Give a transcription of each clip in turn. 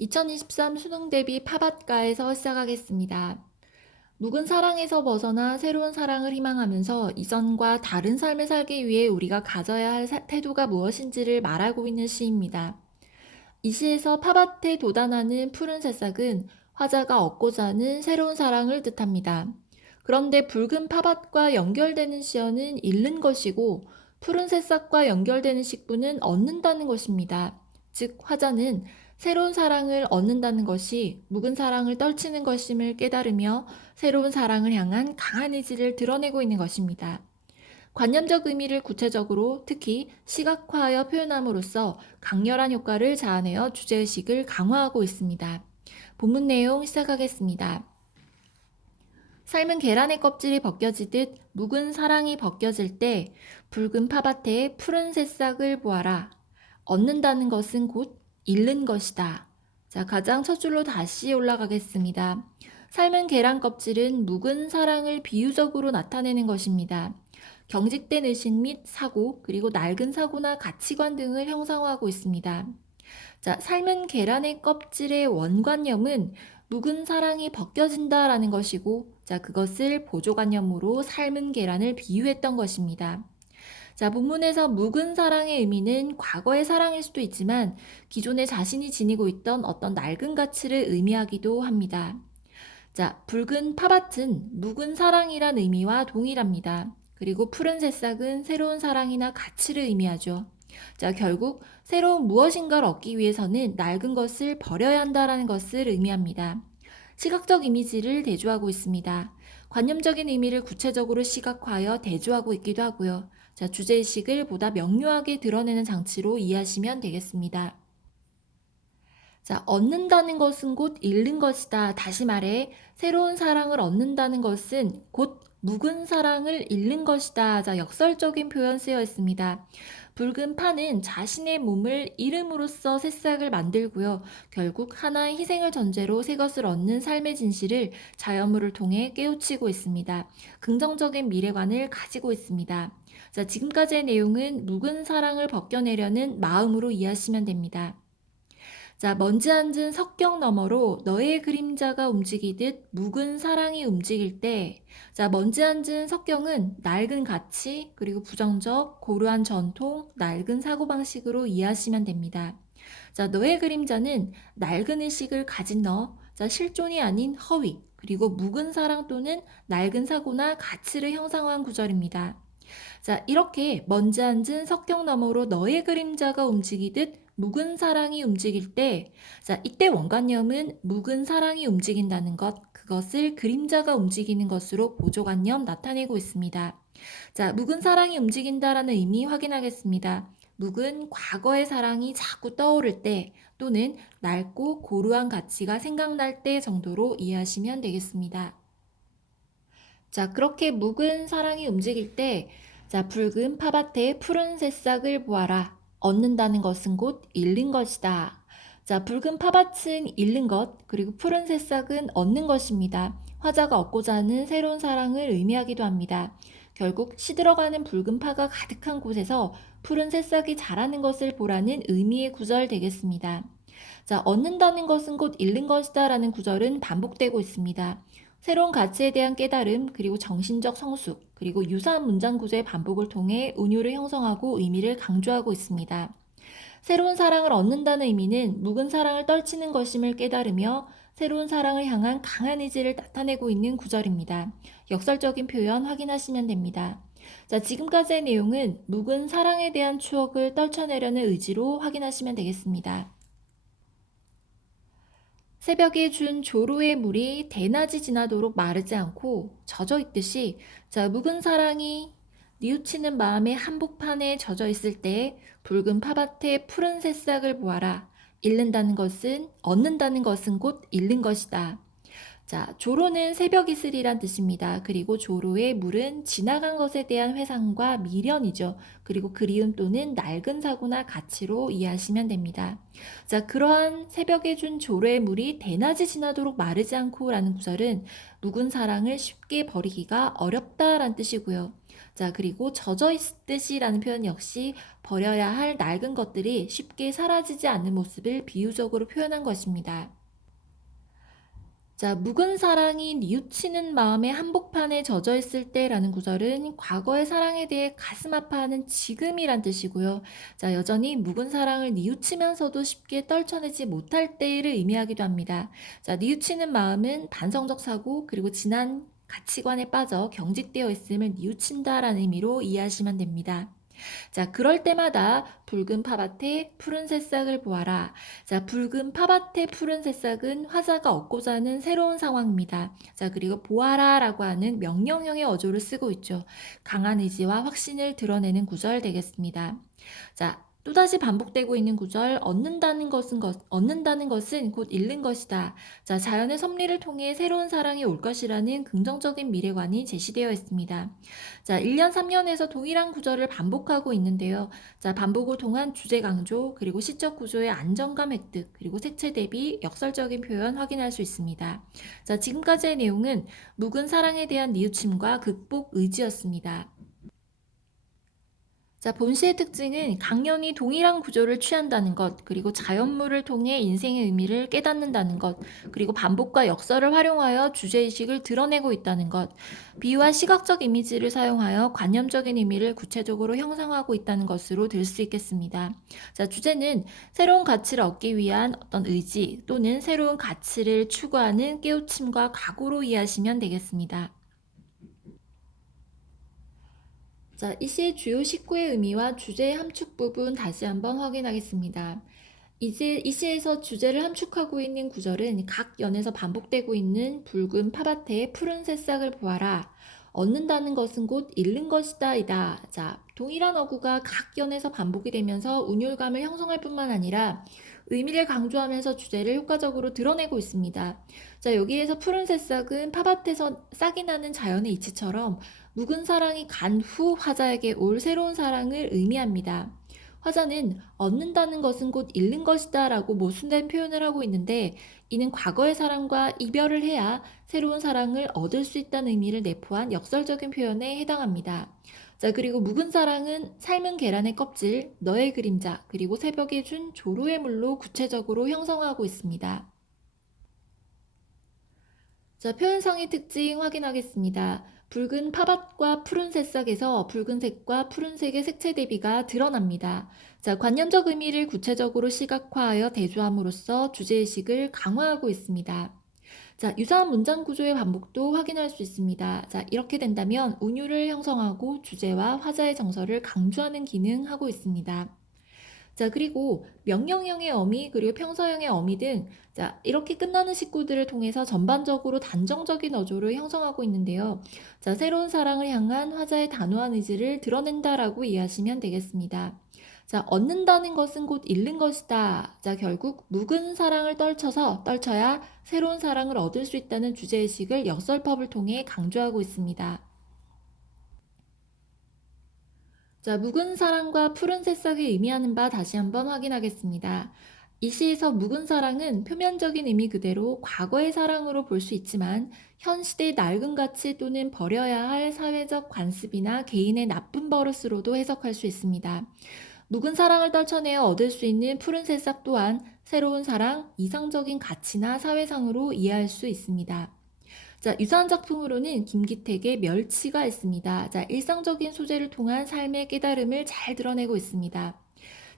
2023 수능 대비 팝아트가에서 시작하겠습니다. 묵은 사랑에서 벗어나 새로운 사랑을 희망하면서 이전과 다른 삶을 살기 위해 우리가 가져야 할 태도가 무엇인지를 말하고 있는 시입니다. 이 시에서 팝아트에 돋아나는 푸른 새싹은 화자가 얻고자 하는 새로운 사랑을 뜻합니다. 그런데 붉은 팝아트과 연결되는 시어는 잃는 것이고 푸른 새싹과 연결되는 식부는 얻는다는 것입니다. 즉 화자는 새로운 사랑을 얻는다는 것이 묵은 사랑을 떨치는 것임을 깨달으며 새로운 사랑을 향한 강한 의지를 드러내고 있는 것입니다. 관념적 의미를 구체적으로 특히 시각화하여 표현함으로써 강렬한 효과를 자아내어 주제의식을 강화하고 있습니다. 본문 내용 시작하겠습니다. 삶은 계란의 껍질이 벗겨지듯 묵은 사랑이 벗겨질 때 붉은 팥밭에 푸른 새싹을 보아라. 얻는다는 것은 곧 잃는 것이다. 자, 가장 첫 줄로 다시 올라가겠습니다. 삶은 계란 껍질은 묵은 사랑을 비유적으로 나타내는 것입니다. 경직된 의식 및 사고, 그리고 낡은 사고나 가치관 등을 형상화하고 있습니다. 자, 삶은 계란의 껍질의 원관념은 묵은 사랑이 벗겨진다라는 것이고, 자, 그것을 보조관념으로 삶은 계란을 비유했던 것입니다. 자, 본문에서 묵은 사랑의 의미는 과거의 사랑일 수도 있지만 기존에 자신이 지니고 있던 어떤 낡은 가치를 의미하기도 합니다. 자, 붉은 팥밭은 묵은 사랑이란 의미와 동일합니다. 그리고 푸른 새싹은 새로운 사랑이나 가치를 의미하죠. 자, 결국 새로운 무엇인가를 얻기 위해서는 낡은 것을 버려야 한다는 것을 의미합니다. 시각적 이미지를 대조하고 있습니다. 관념적인 의미를 구체적으로 시각화하여 대조하고 있기도 하고요. 자, 주제의식을 보다 명료하게 드러내는 장치로 이해하시면 되겠습니다. 자, 얻는다는 것은 곧 잃는 것이다. 다시 말해, 새로운 사랑을 얻는다는 것은 곧 묵은 사랑을 잃는 것이다. 자, 역설적인 표현 쓰여 있습니다. 붉은 파는 자신의 몸을 잃음으로써 새싹을 만들고요. 결국 하나의 희생을 전제로 새 것을 얻는 삶의 진실을 자연물을 통해 깨우치고 있습니다. 긍정적인 미래관을 가지고 있습니다. 자, 지금까지의 내용은 묵은 사랑을 벗겨내려는 마음으로 이해하시면 됩니다. 자, 먼지 앉은 석경 너머로 너의 그림자가 움직이듯 묵은 사랑이 움직일 때, 자, 먼지 앉은 석경은 낡은 가치, 그리고 부정적, 고루한 전통, 낡은 사고방식으로 이해하시면 됩니다. 자, 너의 그림자는 낡은 의식을 가진 너, 자, 실존이 아닌 허위, 그리고 묵은 사랑 또는 낡은 사고나 가치를 형상화한 구절입니다. 자, 이렇게 먼지 앉은 석경 너머로 너의 그림자가 움직이듯 묵은 사랑이 움직일 때, 자, 이때 원관념은 묵은 사랑이 움직인다는 것, 그것을 그림자가 움직이는 것으로 보조관념 나타내고 있습니다. 자, 묵은 사랑이 움직인다라는 의미 확인하겠습니다. 묵은 과거의 사랑이 자꾸 떠오를 때 또는 낡고 고루한 가치가 생각날 때 정도로 이해하시면 되겠습니다. 자, 그렇게 묵은 사랑이 움직일 때, 자, 붉은 팥밭에 푸른 새싹을 보아라. 얻는다는 것은 곧 잃는 것이다. 자, 붉은 팥밭은 잃는 것, 그리고 푸른 새싹은 얻는 것입니다. 화자가 얻고자 하는 새로운 사랑을 의미하기도 합니다. 결국 시들어가는 붉은 파가 가득한 곳에서 푸른 새싹이 자라는 것을 보라는 의미의 구절 되겠습니다. 자, 얻는다는 것은 곧 잃는 것이다 라는 구절은 반복되고 있습니다. 새로운 가치에 대한 깨달음, 그리고 정신적 성숙, 그리고 유사한 문장 구조의 반복을 통해 은유를 형성하고 의미를 강조하고 있습니다. 새로운 사랑을 얻는다는 의미는 묵은 사랑을 떨치는 것임을 깨달으며 새로운 사랑을 향한 강한 의지를 나타내고 있는 구절입니다. 역설적인 표현 확인하시면 됩니다. 자, 지금까지의 내용은 묵은 사랑에 대한 추억을 떨쳐내려는 의지로 확인하시면 되겠습니다. 새벽에 준 조로의 물이 대낮이 지나도록 마르지 않고 젖어 있듯이, 자, 묵은 사랑이 뉘우치는 마음의 한복판에 젖어 있을 때 붉은 팥밭에 푸른 새싹을 보아라. 잃는다는 것은, 얻는다는 것은 곧 잃는 것이다. 자, 조로는 새벽 이슬이란 뜻입니다. 그리고 조로의 물은 지나간 것에 대한 회상과 미련이죠. 그리고 그리움 또는 낡은 사고나 가치로 이해하시면 됩니다. 자, 그러한 새벽에 준 조로의 물이 대낮이 지나도록 마르지 않고라는 구절은 묵은 사랑을 쉽게 버리기가 어렵다라는 뜻이고요. 자, 그리고 젖어 있듯이라는 표현 역시 버려야 할 낡은 것들이 쉽게 사라지지 않는 모습을 비유적으로 표현한 것입니다. 자, 묵은 사랑이 뉘우치는 마음의 한복판에 젖어 있을 때라는 구절은 과거의 사랑에 대해 가슴 아파하는 지금이란 뜻이고요. 자, 여전히 묵은 사랑을 뉘우치면서도 쉽게 떨쳐내지 못할 때를 의미하기도 합니다. 자, 뉘우치는 마음은 반성적 사고 그리고 지난 가치관에 빠져 경직되어 있음을 뉘우친다라는 의미로 이해하시면 됩니다. 자, 그럴 때마다 붉은 팥밭에 푸른 새싹을 보아라. 자, 붉은 팥밭에 푸른 새싹은 화자가 얻고자 하는 새로운 상황입니다. 자, 그리고 보아라라고 하는 명령형의 어조를 쓰고 있죠. 강한 의지와 확신을 드러내는 구절 되겠습니다. 자, 또다시 반복되고 있는 구절, 얻는다는 것은 곧 잃는 것이다. 자, 자연의 섭리를 통해 새로운 사랑이 올 것이라는 긍정적인 미래관이 제시되어 있습니다. 자, 1년, 3년에서 동일한 구절을 반복하고 있는데요. 자, 반복을 통한 주제 강조, 그리고 시적 구조의 안정감 획득, 그리고 색채 대비 역설적인 표현 확인할 수 있습니다. 자, 지금까지의 내용은 묵은 사랑에 대한 뉘우침과 극복 의지였습니다. 자, 본시의 특징은 강연이 동일한 구조를 취한다는 것, 그리고 자연물을 통해 인생의 의미를 깨닫는다는 것, 그리고 반복과 역설을 활용하여 주제의식을 드러내고 있다는 것, 비유와 시각적 이미지를 사용하여 관념적인 의미를 구체적으로 형성하고 있다는 것으로 들 수 있겠습니다. 자, 주제는 새로운 가치를 얻기 위한 어떤 의지 또는 새로운 가치를 추구하는 깨우침과 각오로 이해하시면 되겠습니다. 자, 이 시의 주요 19의 의미와 주제의 함축 부분 다시 한번 확인하겠습니다. 이제 이 시에서 주제를 함축하고 있는 구절은 각 연에서 반복되고 있는 붉은 팥밭에 푸른 새싹을 보아라. 얻는다는 것은 곧 잃는 것이다 이다. 자, 동일한 어구가 각 연에서 반복이 되면서 운율감을 형성할 뿐만 아니라 의미를 강조하면서 주제를 효과적으로 드러내고 있습니다. 자, 여기에서 푸른 새싹은 팥밭에서 싹이 나는 자연의 이치처럼 묵은 사랑이 간 후 화자에게 올 새로운 사랑을 의미합니다. 화자는 얻는다는 것은 곧 잃는 것이다 라고 모순된 표현을 하고 있는데 이는 과거의 사랑과 이별을 해야 새로운 사랑을 얻을 수 있다는 의미를 내포한 역설적인 표현에 해당합니다. 자, 그리고 묵은 사랑은 삶은 계란의 껍질, 너의 그림자, 그리고 새벽에 준 조로의 물로 구체적으로 형성하고 있습니다. 자, 표현상의 특징 확인하겠습니다. 붉은 팥밭과 푸른 새싹에서 붉은색과 푸른색의 색채 대비가 드러납니다. 자, 관념적 의미를 구체적으로 시각화하여 대조함으로써 주제의식을 강화하고 있습니다. 자, 유사한 문장 구조의 반복도 확인할 수 있습니다. 자, 이렇게 된다면 운율을 형성하고 주제와 화자의 정서를 강조하는 기능하고 있습니다. 자, 그리고 명령형의 어미, 그리고 평서형의 어미 등, 자, 이렇게 끝나는 식구들을 통해서 전반적으로 단정적인 어조를 형성하고 있는데요. 자, 새로운 사랑을 향한 화자의 단호한 의지를 드러낸다라고 이해하시면 되겠습니다. 자, 얻는다는 것은 곧 잃는 것이다. 자, 결국 묵은 사랑을 떨쳐야 새로운 사랑을 얻을 수 있다는 주제의식을 역설법을 통해 강조하고 있습니다. 자, 묵은 사랑과 푸른 새싹이 의미하는 바 다시 한번 확인하겠습니다. 이 시에서 묵은 사랑은 표면적인 의미 그대로 과거의 사랑으로 볼 수 있지만 현 시대의 낡은 가치 또는 버려야 할 사회적 관습이나 개인의 나쁜 버릇으로도 해석할 수 있습니다. 묵은 사랑을 떨쳐내어 얻을 수 있는 푸른 새싹 또한 새로운 사랑, 이상적인 가치나 사회상으로 이해할 수 있습니다. 자, 유사한 작품으로는 김기택의 멸치가 있습니다. 자, 일상적인 소재를 통한 삶의 깨달음을 잘 드러내고 있습니다.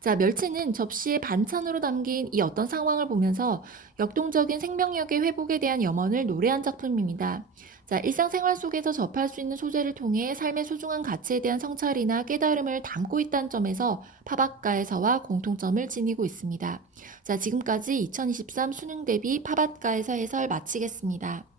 자, 멸치는 접시에 반찬으로 담긴 이 어떤 상황을 보면서 역동적인 생명력의 회복에 대한 염원을 노래한 작품입니다. 자, 일상생활 속에서 접할 수 있는 소재를 통해 삶의 소중한 가치에 대한 성찰이나 깨달음을 담고 있다는 점에서 파밭가에서와 공통점을 지니고 있습니다. 자, 지금까지 2023 수능 대비 파밭가에서 해설 마치겠습니다.